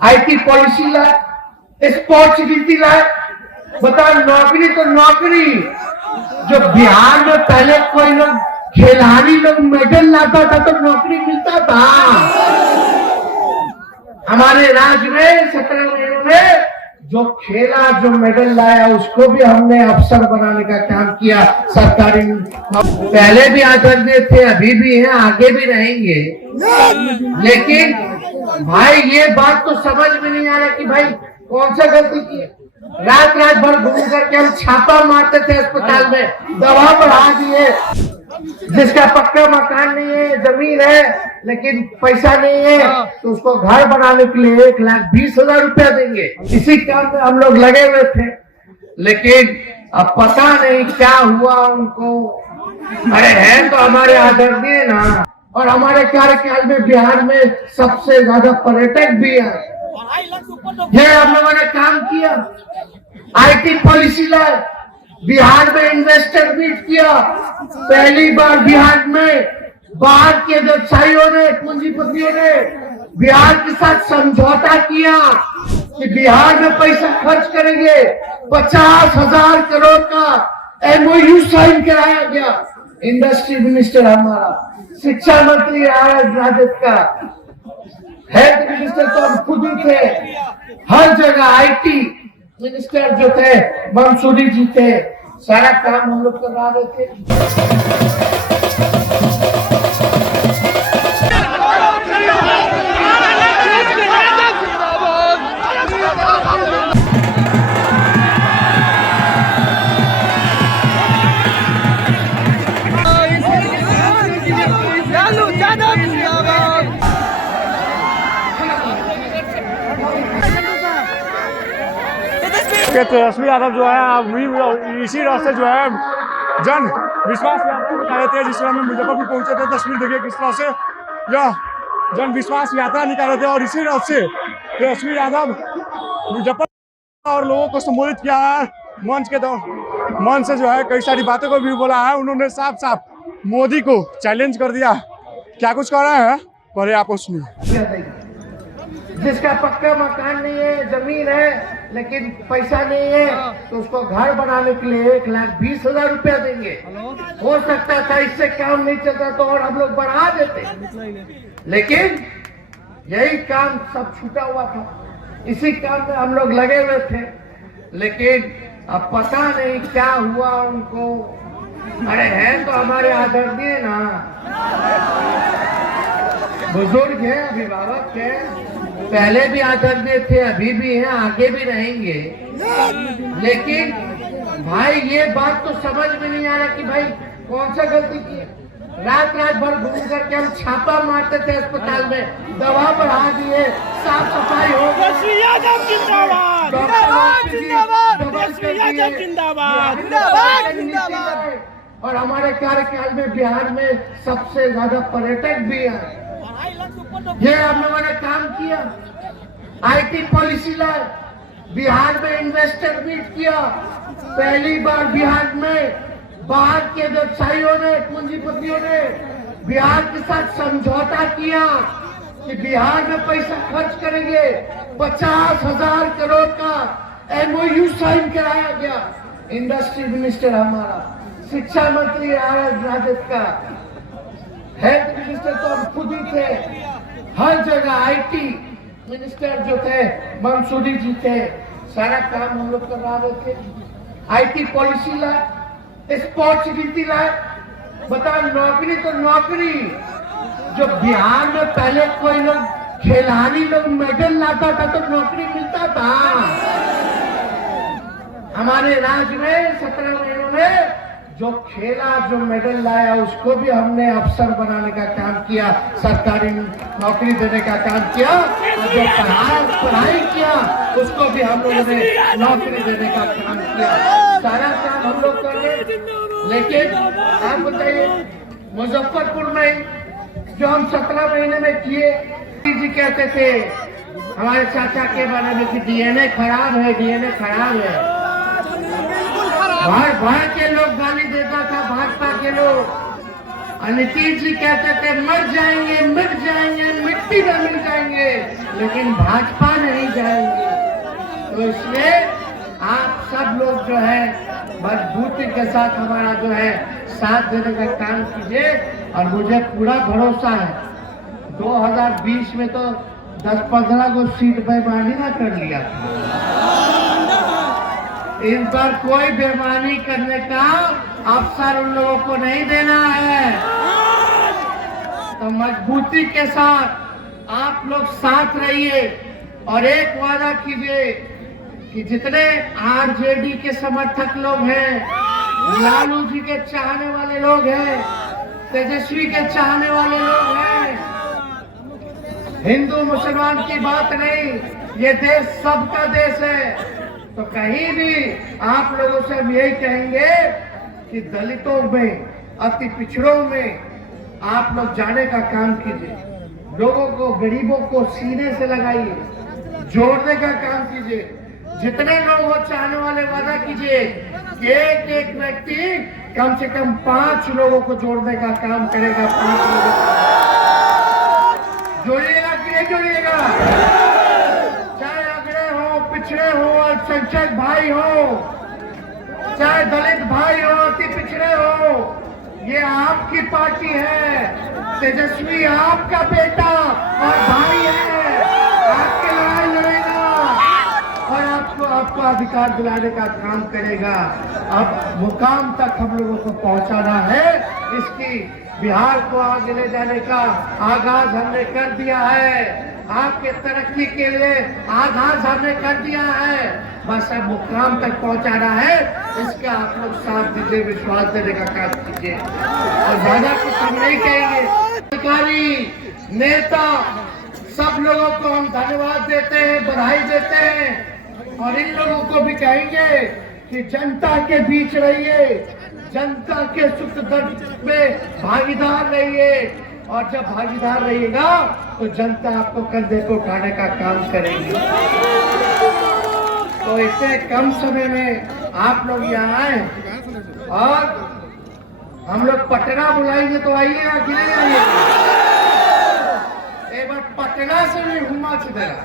IT policy लाए, sports नीति लाए। बता, नौकरी तो नौकरी। जो बिहार में पहले कोई लोग खिलाड़ी लोग मेडल लाता था तो नौकरी मिलता था। हमारे राज्य में 17 महीनों में जो खेला, जो मेडल लाया, उसको भी हमने अफसर बनाने का काम किया। सरकारी पहले भी आदरणीय थे, अभी भी हैं, आगे भी रहेंगे। लेकिन भाई ये बात तो समझ में नहीं आ रहा कि भाई कौन सा गलती की। रात रात भर घूम करके हम छापा मारते थे अस्पताल में, दवा बढ़ा दिए। जिसका पक्का मकान नहीं है, जमीन है लेकिन पैसा नहीं है, तो उसको घर बनाने के लिए 1,20,000 रुपया देंगे। इसी काम में हम लोग लगे हुए थे, लेकिन अब पता नहीं क्या हुआ उनको। अरे है तो हमारे आदरणीय ना, और हमारे कार्यकाल में बिहार में सबसे ज्यादा पर्यटक भी है। ये हम लोगों ने काम किया, आईटी पॉलिसी लाए, बिहार में इन्वेस्टर मीट किया। पहली बार बिहार में बाहर के व्यवसायियों ने, पूंजीपतियों ने बिहार के साथ समझौता किया कि बिहार में पैसा खर्च करेंगे। 50,000 करोड़ का एमओयू साइन कराया गया। इंडस्ट्री मिनिस्टर हमारा, शिक्षा मंत्री राजद का, हेल्थ मिनिस्टर तो हम खुद ही थे। हर जगह आईटी मिनिस्टर जो थे मंसूरी जी थे। सारा काम हम लोग करवा रहे थे। तेजस्वी यादव जो है इसी रास्ते जो है जन विश्वास यात्रा निकाले थे, जिस समय मुजफ्फरपुर पहुंचे थे। तस्वीर देखिए किस तरह से यह जन विश्वास यात्रा निकाले थे, और इसी रास्ते तेजस्वी यादव मुजफ्फरपुर और लोगों को संबोधित किया है। मंच से जो है कई सारी बातों को भी बोला है। उन्होंने साफ साफ मोदी को चैलेंज कर दिया। क्या कुछ कह रहे हैं, पहले आप सुनिए। जिसका पक्का मकान नहीं है, जमीन है लेकिन पैसा नहीं है, तो उसको घर बनाने के लिए 1,20,000 रुपया देंगे। हो सकता था इससे काम नहीं चलता तो और हम लोग बढ़ा देते, लेकिन यही काम सब छूटा हुआ था। इसी काम में हम लोग लगे हुए थे, लेकिन अब पता नहीं क्या हुआ उनको। अरे है तो हमारे आदरणीय ना, बुजुर्ग है, अभिभावक है, पहले भी आदरणीय थे, अभी भी हैं, आगे भी रहेंगे। लेकिन भाई ये बात तो समझ में नहीं आ रहा कि भाई कौन सा गलती की। रात रात भर घूम करके हम छापा मारते थे अस्पताल में, दवा बढ़ा दिए, साफ सफाई हो गई। और हमारे कार्यकाल में बिहार में सबसे ज्यादा पर्यटक भी है। ये हम लोगों ने काम किया, आईटी पॉलिसी लाए, बिहार में इन्वेस्टर मीट किया। पहली बार बिहार में बाहर के व्यवसायियों ने, पूंजीपतियों ने बिहार के साथ समझौता किया कि बिहार में पैसा खर्च करेंगे। 50,000 करोड़ का एमओयू साइन कराया गया। इंडस्ट्री मिनिस्टर हमारा, शिक्षा मंत्री राजद का, हेल्थ मिनिस्टर तो हम खुद ही थे। हर जगह आईटी मिनिस्टर जो थे मंसूरी जी थे। सारा काम हम लोग करवा रहे थे। आईटी पॉलिसी लाए, स्पोर्ट्स नीति लाए। बता, नौकरी तो नौकरी। जो बिहार में पहले कोई लोग खिलाड़ी लोग मेडल लाता था तो नौकरी मिलता था। हमारे राज्य में 17 महीनों में जो खेला, जो मेडल लाया, उसको भी हमने अफसर बनाने का काम किया, सरकारी नौकरी देने का काम किया। और जो पढ़ाई किया उसको भी हम लोगों ने नौकरी देने का काम किया। सारा काम हम लोग कर रहे। लेकिन आप बताइए, मुजफ्फरपुर में जो हम 17 महीने में किए, जी कहते थे हमारे चाचा के बारे में कि डीएनए खराब है, डीएनए खराब है। बाहर के लोग गाली देता था, भाजपा के लोग। नीतीश जी कहते थे मर जाएंगे, मिट जाएंगे, मिट्टी में मिल जाएंगे। लेकिन भाजपा ने नहीं जाएंगे। तो इसलिए आप सब लोग जो है मजबूती के साथ हमारा जो है साथ देने का काम कीजिए। और मुझे पूरा भरोसा है 2020 में तो 10-15 को सीट बेईमानी ना कर लिया था। इन पर कोई बेईमानी करने का अवसर उन लोगों को नहीं देना है। तो मजबूती के साथ आप लोग साथ रहिए और एक वादा कीजिए कि जितने आरजेडी के समर्थक लोग हैं, लालू जी के चाहने वाले लोग हैं, तेजस्वी के चाहने वाले लोग हैं, हिंदू मुसलमान की बात नहीं, ये देश सबका देश है। तो कहीं भी आप लोगों से हम यही कहेंगे कि दलितों में, अति पिछड़ों में आप लोग जाने का काम कीजिए। लोगों को, गरीबों को सीने से लगाइए, जोड़ने का काम कीजिए। जितने लोग वो चाहने वाले वादा कीजिए कि एक एक व्यक्ति कम से कम 5 लोगों को जोड़ने का काम करेगा। 5 लोगों को जोड़िएगा कि नहीं जोड़िएगा? चाहे अगड़े हो, पिछड़े हो, अल्पसंख्यक भाई हो, चाहे दलित भाई हो, अति पिछड़े हो, ये आपकी पार्टी है। तेजस्वी आपका बेटा और भाई है, आपकी लड़ाई लड़ेगा और आपको अधिकार दिलाने का काम करेगा। अब मुकाम तक हम लोगों को पहुंचाना है। इसकी बिहार को आगे ले जाने का आगाज हमने कर दिया है। आपके तरक्की के लिए आगाज हमने कर दिया है। बस अब मुकाम तक पहुंचाना है। इसका आप लोग साथ दीजिए, विश्वास देने का काम कीजिए और ज्यादा कुछ हम नहीं कहेंगे। अधिकारी, नेता, सब लोगों को हम धन्यवाद देते हैं, बधाई देते हैं और इन लोगों को भी कहेंगे कि जनता के बीच रहिए, जनता के सुख दुख में भागीदार रहिए और जब भागीदार रहिएगा तो जनता आपको कंधे को उठाने का काम करेगी। तो इतने कम समय में आप लोग यहाँ आए और हम लोग पटना बुलाएंगे तो आइएगा कि नहीं आइएगा? एक बार पटना से भी घुमा देगा।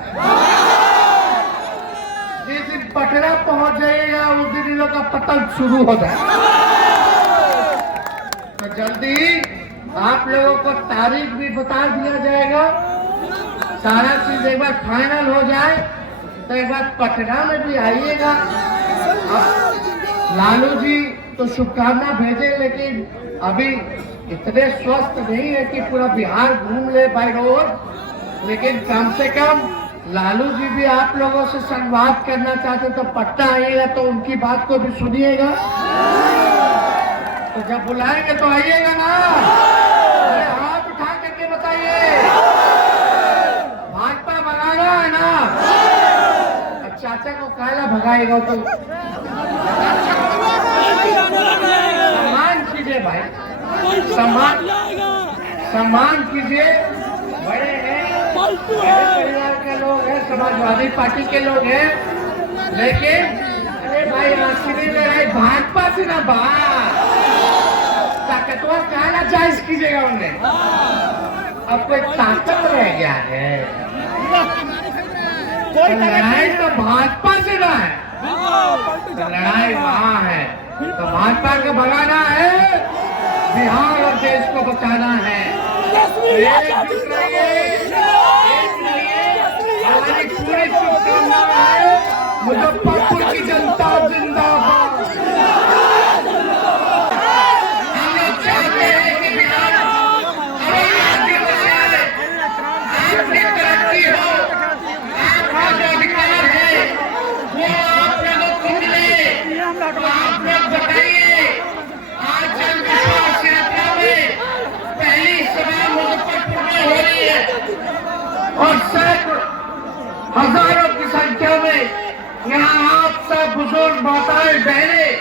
जिस दिन पटना पहुंच जाइएगा उस दिन इन लोग का पतंग शुरू हो जाए। तो जल्दी आप लोगों को तारीख भी बता दिया जाएगा। सारा चीज एक बार फाइनल हो जाए तो एक बार पटना में भी आइएगा। लालू जी तो शुभकामना भेजे, लेकिन अभी इतने स्वस्थ नहीं है कि पूरा बिहार घूम ले बाय रोड। लेकिन कम से कम लालू जी भी आप लोगों से संवाद करना चाहते तो पटना आइएगा तो उनकी बात को भी सुनिएगा। तो जब बुलाएंगे तो आइएगा ना। अरे हाथ उठा करके बताइए, भाजपा भगाना है ना? चाचा को काला भगाएगा तो सम्मान कीजिए भाई, सम्मान कीजिए। बड़े हैं, परिवार के लोग हैं, समाजवादी पार्टी के लोग हैं, लेकिन अरे भाई आखिरी लड़ाई भाजपा से ना ताकतवर कहना जायज कीजिएगा उन्हें। अब कोई ताकत रह गया है? लड़ाई तो भाजपा से ना है, तो लड़ाई वहाँ है। तो भाजपा को भगाना है, बिहार और देश को बचाना है। एकजुट रहिए, हमारी पूरी शुभकामनाएं है। मुजफ्फरपुर की जनता जिंदाबाद। हम लोग चाहते हैं कि बिहार आगे बढ़े, आपकी तरक्की हो, आपका जो अधिकार है वो आप लोगों को मिले। तो आप लोग बताइए, आज जन विश्वास यात्रा में पहली सभा मुजफ्फरपुर में हो रही है और सैकड़ों हजारों की संख्या में यहाँ आप सब बुजुर्ग, माताएं, बहनें,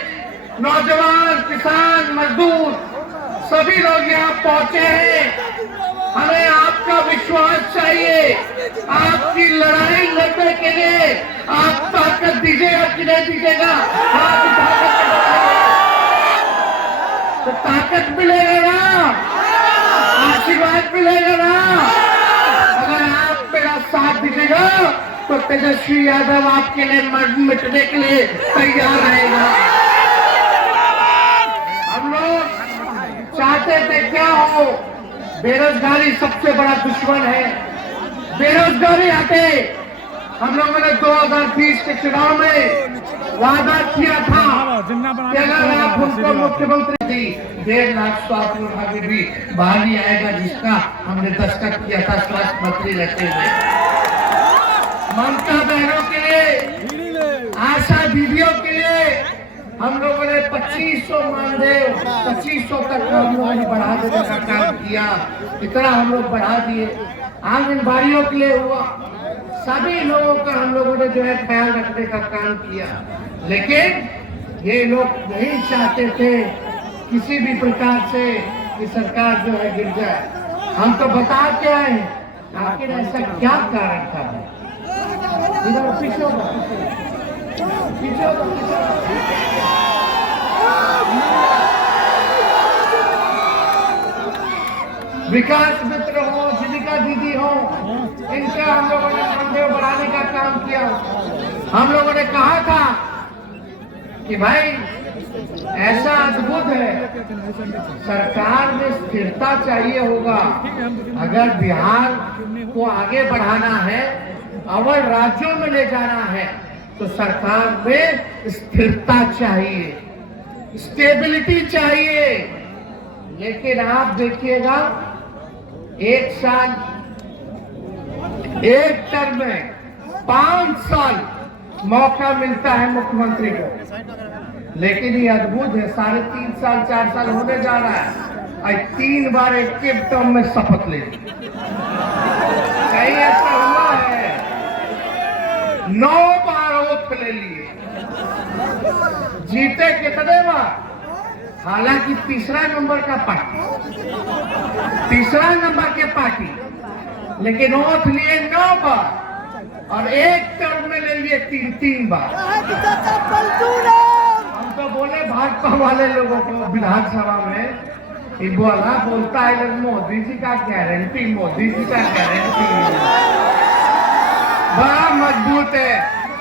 नौजवान, किसान, मजदूर सभी लोग यहाँ पहुंचे हैं। हमें आपका विश्वास चाहिए। आपकी लड़ाई लड़ने के लिए आप ताकत दीजिएगा कि नहीं दीजिएगा? आप ताकत तो ताकत मिलेगा ना, आशीर्वाद मिलेगा ना। अगर आप मेरा साथ दीजिएगा तो तेजस्वी यादव आपके लिए मिटने के लिए तैयार रहेगा। हम लोग चाहते थे क्या हो, बेरोजगारी सबसे बड़ा दुश्मन है, बेरोजगारी हटे। हम लोगों ने 2020 के चुनाव में वादा किया था कि अगर आप हमको मुख्यमंत्री दी 1.5 लाख स्वास्थ्य विभाग भी बहाली आएगा, जिसका हमने दस्तखत किया था स्वास्थ्य मंत्री रहते हुए। ममता बहनों के लिए, आशा दीदियों के लिए हम लोगों ने 2500 मानदेय 2500 तक हम लोगों ने बढ़ा देने का काम किया। इतना हम लोग बढ़ा दिए। आंगनबाड़ियों के लिए हुआ, सभी लोगों का हम लोगों ने जो है ख्याल रखने का काम किया। लेकिन ये लोग नहीं चाहते थे किसी भी प्रकार से कि सरकार जो है गिर जाए। हम तो बता के आए आखिर ऐसा क्या कारण था। इधर पीछे होगा, पीछे होगा, पीछे होगा। विकास मित्र हो, जीविका दीदी हो, इनका हम लोगों ने मानदेय बढ़ाने का काम किया। हम लोगों ने कहा था कि भाई ऐसा अद्भुत है, सरकार में स्थिरता चाहिए होगा। अगर बिहार को आगे बढ़ाना है और राज्यों में ले जाना है तो सरकार में स्थिरता चाहिए, स्टेबिलिटी चाहिए। लेकिन आप देखिएगा, एक साल, एक टर्म में 5 साल मौका मिलता है मुख्यमंत्री को। लेकिन ये अद्भुत है, 3.5 साल 4 साल होने जा रहा है और 3 बार एक टर्म में शपथ ले ली। कहीं ऐसा हुआ है? 9 बार ओथ ले लिए। जीते कितने बार? हालांकि तीसरा नंबर का पार्टी, तीसरा नंबर के पार्टी, लेकिन ओथ लिए 9 बार और एक टर्म में ले लिए 3 बार। हम तो बोले भाजपा वाले लोगों को विधानसभा में, बोलता है मोदी जी का गारंटी, मोदी जी का गारंटी बड़ा मजबूत है।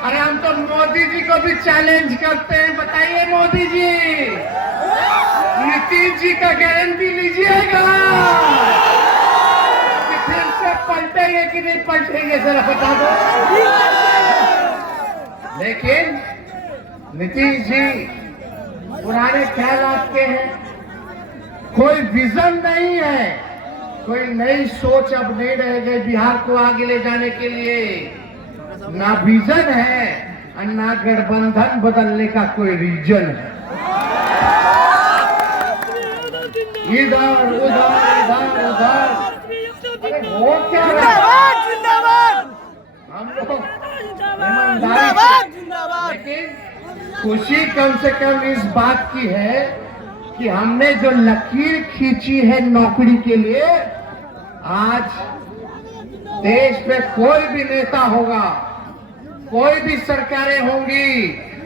अरे हम तो मोदी जी को भी चैलेंज करते हैं, बताइए मोदी जी, नीतीश जी का गारंटी लीजिएगा कि फिर से पलटेंगे कि नहीं पलटेंगे, जरा बता दो। लेकिन नीतीश जी पुराने ख्याल आपके हैं, कोई विजन नहीं है, कोई नई सोच अब नहीं रह गई बिहार को आगे ले जाने के लिए। ना विजन है और ना गठबंधन बदलने का कोई रीजन है। इधर उधर इधर उधर, अरे हो क्या रहा है? हम लोग ईमानदारी, लेकिन खुशी कम से कम इस बात की है कि हमने जो लकीर खींची है नौकरी के लिए, आज देश में कोई भी नेता होगा, कोई भी सरकारें होंगी,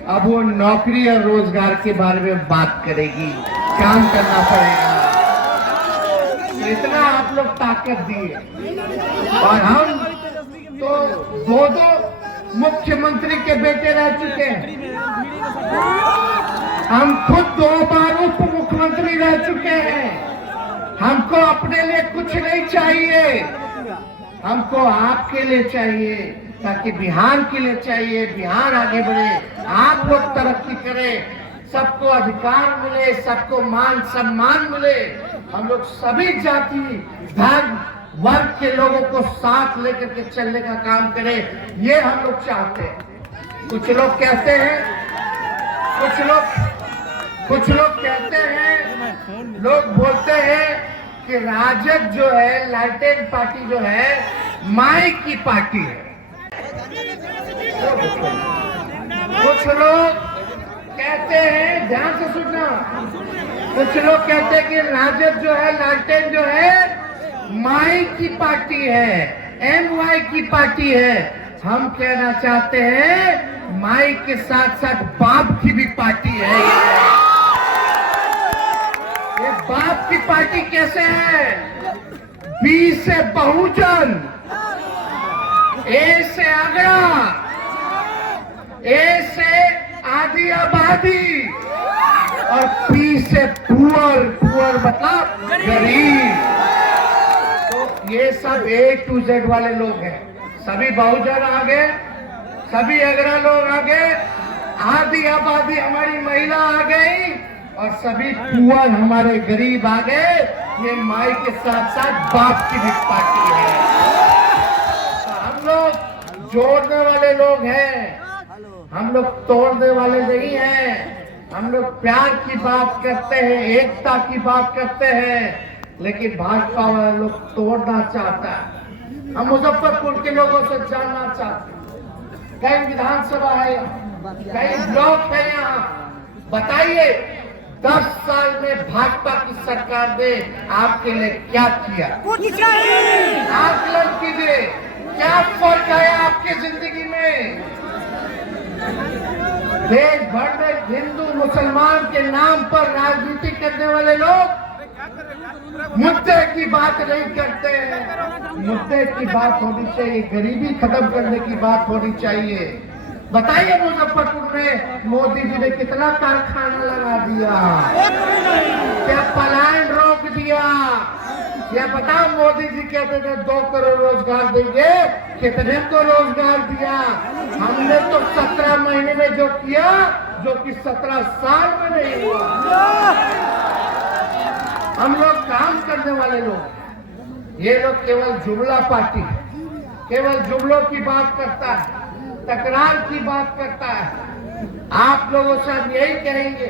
अब वो नौकरी और रोजगार के बारे में बात करेगी, काम करना पड़ेगा। इतना आप लोग ताकत दिए और हम तो 2 मुख्यमंत्री के बेटे रह चुके हैं। हम खुद 2 बार उप मुख्यमंत्री रह चुके हैं। हमको अपने लिए कुछ नहीं चाहिए, हमको आपके लिए चाहिए, ताकि बिहार के लिए चाहिए, बिहार आगे बढ़े, आप लोग तरक्की करें, सबको अधिकार मिले, सबको मान सम्मान मिले, हम लोग सभी जाति धर्म वर्ग के लोगों को साथ लेकर के चलने का काम करें, ये हम लोग चाहते हैं। कुछ लोग कहते हैं, कुछ लोग कहते हैं, लोग बोलते हैं कि राजद जो है, लालटेन पार्टी जो है, माई की पार्टी है। कुछ लोग कहते हैं, ध्यान से सुनना, कुछ लोग कहते हैं कि राजद जो है, लालटेन जो है, माई की पार्टी है, MY की पार्टी है। हम कहना चाहते हैं माई के साथ साथ बाप की भी पार्टी है। ये बाप की पार्टी कैसे है? 20 से बहुजन, ए से आगरा, ए से आधी आबादी और पी से पुअर, पुअर मतलब गरीब। तो ये सब A to Z वाले लोग हैं। सभी बहुजन आ गए, सभी अगरा लोग आ गए, आधी आबादी हमारी महिला आ गई और सभी पुअर हमारे गरीब आ गए। ये माई के साथ साथ बाप की भी पार्टी है। तो हम लोग जोड़ने वाले लोग हैं, हम लोग तोड़ने वाले नहीं हैं। हम लोग प्यार की बात करते हैं, एकता की बात करते हैं, लेकिन भाजपा वाले लोग तोड़ना चाहता है। हम मुजफ्फरपुर के लोगों से जानना चाहते हैं, कई विधानसभा है, कई ब्लॉक है यहाँ, बताइए 10 साल में भाजपा की सरकार ने आपके लिए क्या किया? आकलन कीजिए, क्या फर्क आया आपकी जिंदगी में? देश भर में हिंदू मुसलमान के नाम पर राजनीति करने वाले लोग मुद्दे की बात नहीं करते हैं। मुद्दे की बात होनी चाहिए, गरीबी खत्म करने की बात होनी चाहिए। बताइए मुजफ्फरपुर में मोदी जी ने कितना कारखाना लगा दिया, क्या पलायन रोक दिया? या बताओ, मोदी जी कहते थे 2 करोड़ रोजगार देंगे, कितने को रोजगार दिया? हमने तो 17 महीने में जो किया, जो कि 17 साल में नहीं हुआ। हम लोग काम करने वाले लोग, ये लोग केवल जुमला पार्टी, केवल जुमलों की बात करता है, तकरार की बात करता है। आप लोगों से हम यही कहेंगे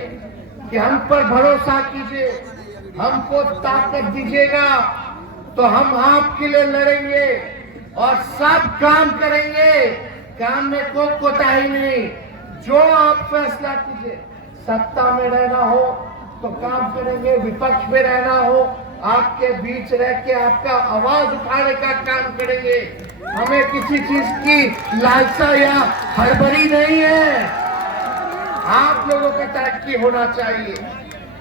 कि हम पर भरोसा कीजिए, हमको ताकत दीजिएगा तो हम आपके लिए लड़ेंगे और सब काम करेंगे। काम में कोई कोताही नहीं, जो आप फैसला कीजिए। सत्ता में रहना हो तो काम करेंगे, विपक्ष में रहना हो आपके बीच रह के आपका आवाज उठाने का काम करेंगे। हमें किसी चीज की लालसा या हड़बड़ी नहीं है। आप लोगों का तरक्की होना चाहिए।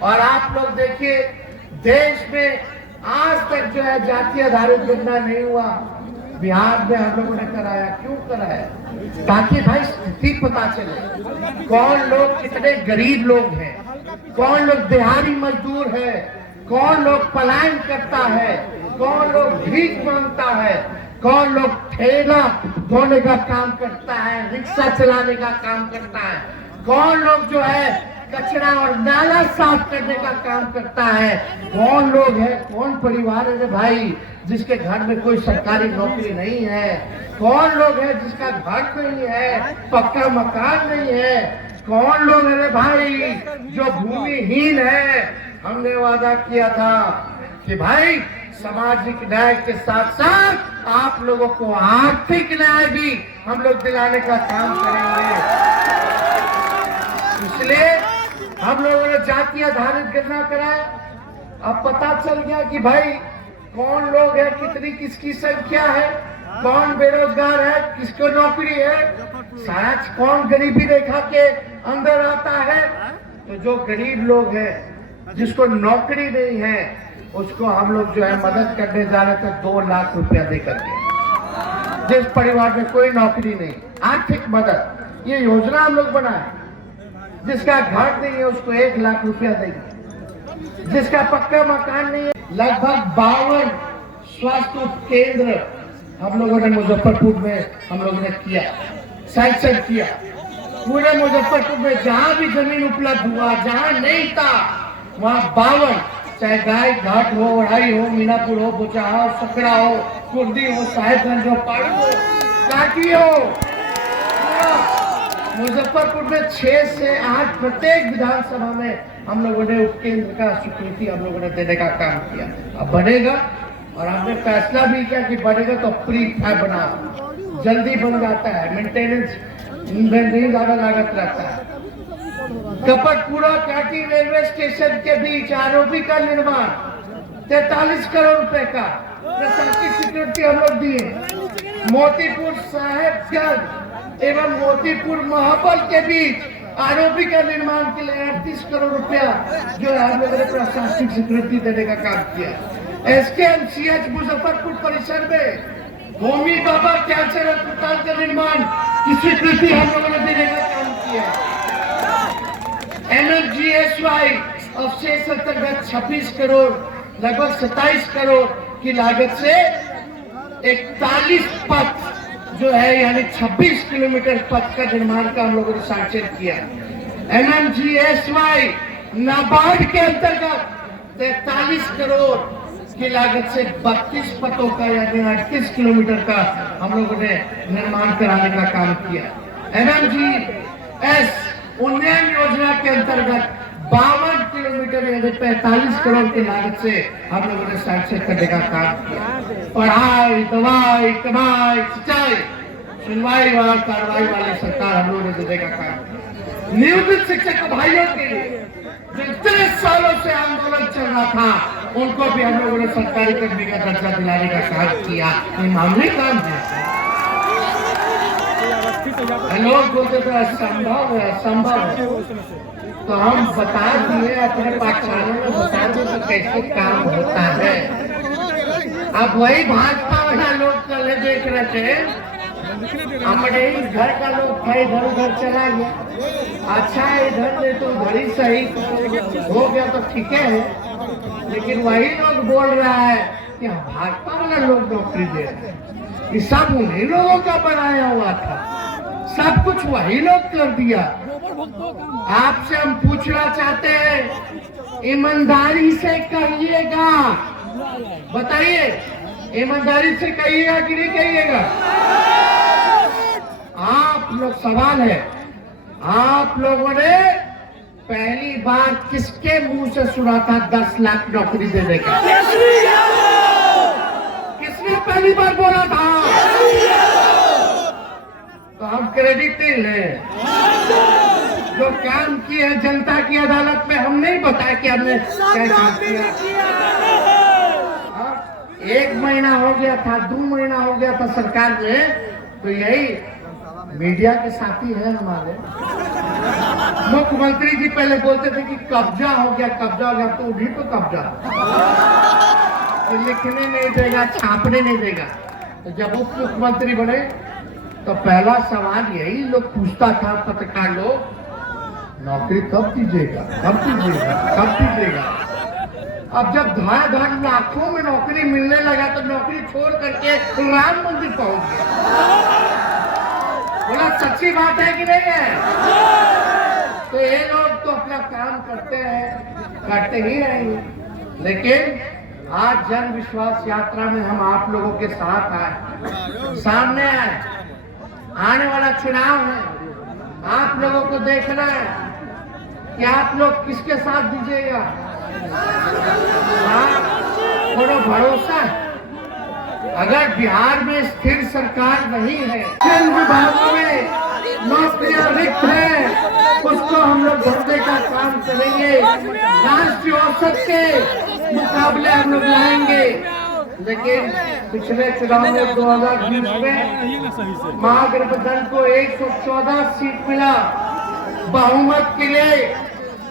और आप लोग देखिए, देश में आज तक जो है जाति आधारित गणना नहीं हुआ, बिहार में हम लोगों ने कराया। क्यों कराया? ताकि भाई स्थिति पता चले, कौन लोग कितने गरीब लोग हैं, कौन लोग दिहाड़ी मजदूर है, कौन लोग पलायन करता है, कौन लोग भीख मांगता है, कौन लोग ठेला धोने का काम करता है, रिक्शा चलाने का काम करता है, कौन लोग जो है कचरा और नाला साफ करने का काम करता है, कौन लोग है, कौन परिवार है भाई जिसके घर में कोई सरकारी नौकरी नहीं है, कौन लोग है जिसका घर नहीं है, पक्का मकान नहीं है, कौन लोग है भाई जो भूमिहीन है। हमने वादा किया था कि भाई सामाजिक न्याय के साथ साथ आप लोगों को आर्थिक न्याय भी हम लोग दिलाने का काम करेंगे। इसलिए हम लोगों ने जाति आधारित गणना कराया। अब पता चल गया कि भाई कौन लोग है, कितनी किसकी संख्या है, कौन बेरोजगार है, किसको नौकरी है, सारा कौन गरीबी रेखा के अंदर आता है। तो जो गरीब लोग हैं, जिसको नौकरी नहीं है, उसको हम लोग जो है मदद करने जा रहे थे 2 लाख रुपया देकर के। जिस परिवार में कोई नौकरी नहीं, आर्थिक मदद, ये योजना हम लोग बनाए। जिसका घर नहीं है उसको 1 लाख रुपया देंगे। जिसका पक्का मकान नहीं है, लगभग 52 स्वास्थ्य उप केंद्र हम लोगों ने मुजफ्फरपुर में हम लोगों ने किया, सैंक्शन किया। पूरे मुजफ्फरपुर में जहां भी जमीन उपलब्ध हुआ, जहां नहीं था, वहां 52, चाहे गाय घाट हो, ओढ़ाई हो, मीनापुर हो, बुचाहा हो, सकड़ा हो, कुर्दी हो, साहेबगंज हो, पाड़ी हो, काटी हो, मुजफ्फरपुर में 6 से 8 प्रत्येक विधानसभा में हम लोगों ने उपकेंद्र का स्वीकृति हम लोगों ने देने का काम किया। अब बनेगा और हमने फैसला भी किया कि बनेगा तो प्री फैब बना, जल्दी बन जाता है, मेंटेनेंस में नहीं ज्यादा लागत रहता है। कपटपुरा काटी रेलवे स्टेशन के बीच आरओबी का निर्माण 43 करोड़ रुपए का प्रशासनिक स्वीकृति हम लोग दिए। मोतीपुर साहेबगंज एवं मोतीपुर महाबल के बीच आरओबी का निर्माण के लिए 38 करोड़ रुपया जो है हम लोगों ने प्रशासनिक स्वीकृति देने का काम किया। एसकेएमसीएच मुजफ्फरपुर परिसर में होमी बाबा कैंसर अस्पताल का निर्माण की स्वीकृति हम लोगों ने देने का काम किया। MMGSY अवशेष अंतर्गत 26 करोड़ लगभग 27 करोड़ की लागत से 41 पथ जो है यानी 26 किलोमीटर पथ का निर्माण का हम लोगों ने सैंक्शन किया। MMGSY नाबार्ड के अंतर्गत 43 करोड़ की लागत से 32 पथों का यानी 38 किलोमीटर का हम लोगों ने निर्माण कराने का काम किया। MMGS उन्नयन योजना के अंतर्गत 52 किलोमीटर यानी 45 करोड़ की लागत से हम लोगों ने सैंक्शन करने का काम किया। पढ़ाई, दवाई, कमाई, सिंचाई, सुनवाई वाला कार्रवाई वाली सरकार हम लोगों ने देने का काम किया। नियोजित शिक्षक भाइयों के लिए जो 30 सालों से आंदोलन चल रहा था उनको भी हम लोगों ने सरकारी कर्मी का दर्जा दिलाने का काम किया। ये मामूली काम है। लोग बोलते थे असंभव है, असंभव है, तो हम बता दिए अपने पाठशाला में बता दिए तो कैसे काम होता है। अब वही भाजपा वाला लोग कल देख रहे थे, हमारे घर का लोग था इधर उधर चला गया। अच्छा है इधर से तो उधर ही सही हो गया तो ठीक है, लेकिन वही लोग बोल रहा है कि भाजपा वाला लोग नौकरी दे रहे हैं। ये सब उन्हीं लोगों का बनाया हुआ था, सब कुछ वही लोग कर दिया। आपसे हम पूछना चाहते हैं, ईमानदारी से कहिएगा, बताइए ईमानदारी से कहिएगा कि नहीं कहिएगा? आप लोग सवाल है, आप लोगों ने पहली बार किसके मुंह से सुना था 10 लाख नौकरी देने का? किसने पहली बार बोला था? तो हम क्रेडिट नहीं ले, जो काम किया है जनता की अदालत में हम नहीं बताया कि हमने क्या काम किया। 1 महीना हो गया था, 2 महीना हो गया था सरकार में, तो यही मीडिया के साथी है हमारे। मुख्यमंत्री जी पहले बोलते थे कि कब्जा हो गया, कब्जा हो गया, तो उन्हीं को कब्जा, लिखने नहीं देगा, छापने नहीं देगा। तो जब उप मुख्यमंत्री बने तो पहला सवाल यही लोग पूछता था, पत्रकार लोग, नौकरी कब दीजिएगा, कब दीजिएगा, कब दीजिएगा? अब जब धड़ाधड़ लाखों में नौकरी मिलने लगा तो नौकरी छोड़ करके राम मंदिर पहुंच गया। बोला सच्ची बात है कि नहीं है? तो ये लोग तो अपना काम करते हैं, करते ही रहेंगे, लेकिन आज जन विश्वास यात्रा में हम आप लोगों के साथ आए, सामने आए। आने वाला चुनाव है, आप लोगों को देखना है कि आप लोग किसके साथ दीजिएगा। थोड़ा भरोसा है, अगर बिहार में स्थिर सरकार नहीं है, जिन विभागों में नौकरियां रिक्त है उसको हम लोग भरने का काम करेंगे, राष्ट्रीय औसत के मुकाबले हम लोग लाएंगे। लेकिन पिछले चुनाव में 2020 में महागठबंधन को 114 सीट मिला, बहुमत के लिए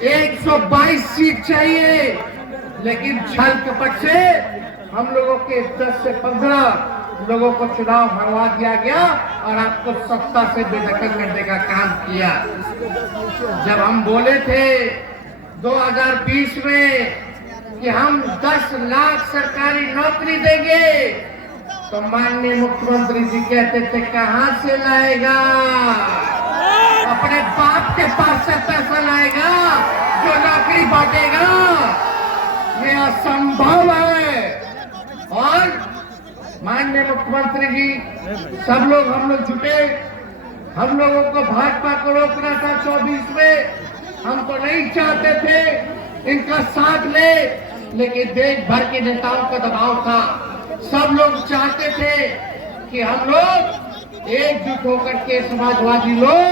122 सीट चाहिए, लेकिन छल कपट से हम लोगों के 10 से 15 लोगों को चुनाव हरवा दिया गया और आपको सत्ता से बेदखल करने का काम किया। जब हम बोले थे 2020 में कि हम 10 लाख सरकारी नौकरी देंगे, तो माननीय मुख्यमंत्री जी कहते थे कहां से लाएगा? अपने बाप के पास से पैसा लाएगा जो नौकरी बांटेगा? ये असंभव है। और माननीय मुख्यमंत्री जी, सब लोग हम लोग जुटे, हम लोगों को भाजपा को रोकना था 24 में, हम तो नहीं चाहते थे इनका साथ ले, लेकिन देश भर के नेताओं का दबाव था। सब लोग चाहते थे कि हम लोग एकजुट होकर के समाजवादी लोग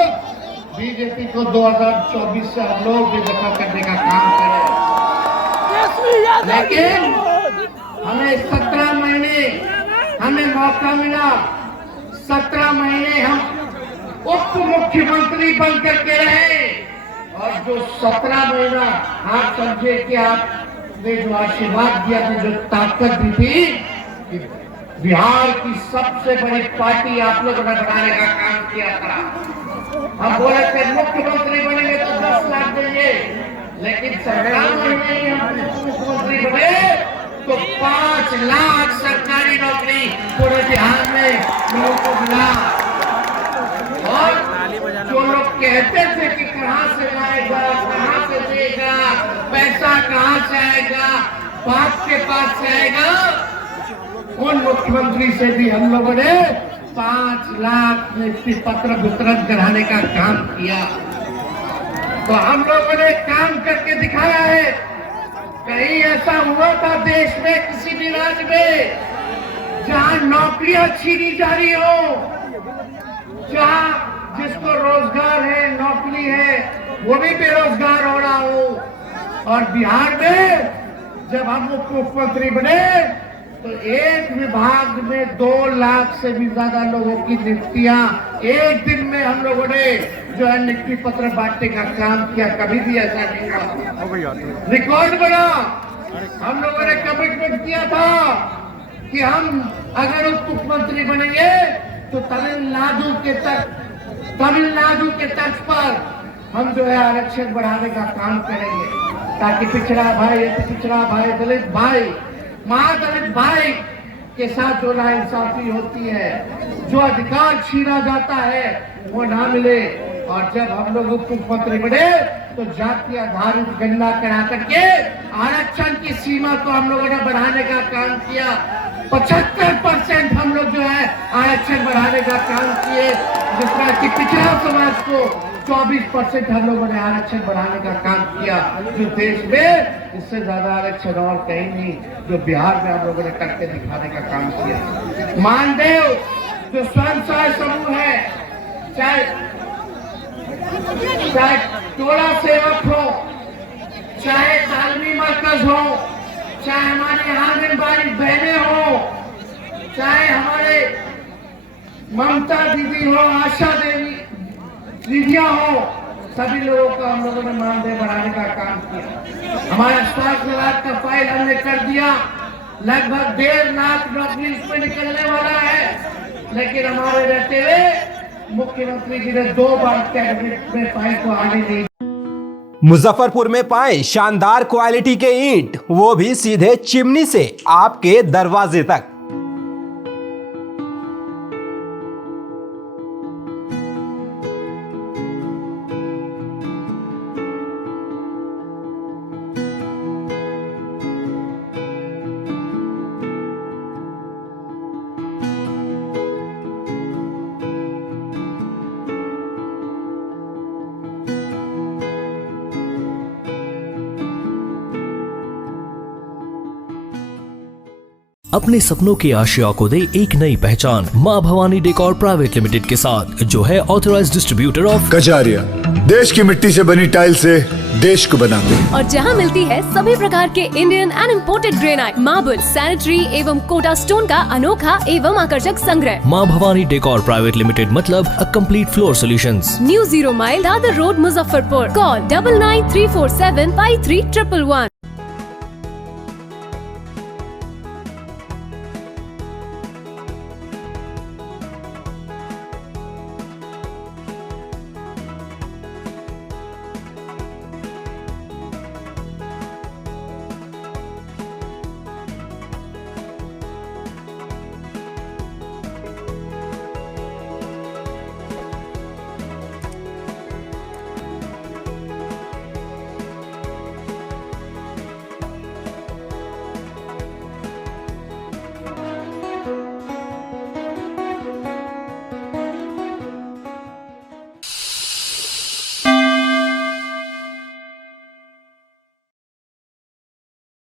बीजेपी को 2024 से हम लोग बेदखल करने का काम करें। लेकिन हमें 17 महीने हमें मौका मिला, 17 महीने हम उप मुख्यमंत्री बन करके रहे, और जो 17 महीना आप समझे कि आपने जो आशीर्वाद दिया था, जो ताकत दी थी, बिहार की सबसे बड़ी पार्टी आप लोगों ने बनाने का काम किया था। हम बोले थे मुख्यमंत्री बनेंगे तो 10 लाख देंगे, लेकिन सरकार में नहीं, हम मुख्यमंत्री बने तो 5 लाख सरकारी नौकरी पूरे बिहार में लोगों को मिला। और जो लोग कहते थे कि कहां से लाएगा, कहां से देगा, पैसा कहां से आएगा, बाप के पास से आएगा, उन मुख्यमंत्री से भी हम लोगों ने 5 लाख नियुक्ति पत्र वितरण कराने का काम किया। तो हम लोगों ने काम करके दिखाया है। कहीं ऐसा हुआ था देश में किसी भी राज्य में जहां नौकरियां छीनी जा रही हो, जहां जिसको रोजगार है, नौकरी है, वो भी बेरोजगार हो रहा हो। और बिहार में जब हम मुख्यमंत्री बने तो एक विभाग में 2 लाख से भी ज्यादा लोगों की नियुक्तियां एक दिन में हम लोगों ने जो है नियुक्ति पत्र बांटने का काम किया। कभी भी ऐसा नहीं हुआ, रिकॉर्ड बना। हम लोगों ने कमिटमेंट किया था कि हम अगर उप मुख्यमंत्री बनेंगे तो तमिलनाडु के तर्ज पर हम जो है आरक्षण बढ़ाने का काम करेंगे, ताकि पिछड़ा भाई, पिछड़ा भाई, दलित भाई, महादलित भाई के साथ जो नाइंसाफी होती है, जो अधिकार छीना जाता है, वो ना मिले। और जब हम लोग उप मुख्यमंत्री बने तो जाति आधारित गणना करा करके आरक्षण की सीमा को हम लोगों ने बढ़ाने का काम किया। 75% हम लोग जो है आरक्षण बढ़ाने का काम किए, जिसमें कि पिछड़ा समाज को 24% हम लोगों ने आरक्षण बढ़ाने का काम किया, जो देश में इससे ज्यादा आरक्षण और कहीं नहीं, जो बिहार में हम लोगों ने करके दिखाने का काम किया। मानदेव जो स्वयं सहायता समूह है, चाहे टोला सेवक हो, चाहे तालीमी मरकज हो, चाहे हमारे आंगनबाड़ी बहनें हो, चाहे हमारे ममता दीदी हो, आशा देवी दीदियां हो, सभी लोगों को हम लोगों ने मानदेय बढ़ाने का काम किया। हमारा स्वास्थ्य विभाग का फाइल हमने कर दिया, लगभग 1.5 लाख नौकरी इसमें निकलने वाला है। लेकिन हमारे रहते हुए मुख्यमंत्री जी ने 2 बार कैबिनेट में फाइल को आने दी। मुजफ्फरपुर में पाएं शानदार क्वालिटी के ईंट, वो भी सीधे चिमनी से आपके दरवाजे तक। अपने सपनों की आशिया को दे एक नई पहचान मां भवानी डेकोर प्राइवेट लिमिटेड के साथ, जो है ऑथराइज्ड डिस्ट्रीब्यूटर ऑफ कजारिया। देश की मिट्टी से बनी टाइल से देश को बनाते हैं। और जहां मिलती है सभी प्रकार के Indian and imported granite, marble, sanitary एवं कोटा स्टोन का अनोखा एवं आकर्षक संग्रह। मां भवानी डेकोर प्राइवेट लिमिटेड मतलब a complete floor solutions. New 0 mile Dadar road, Muzaffarpur. Call 9934753111।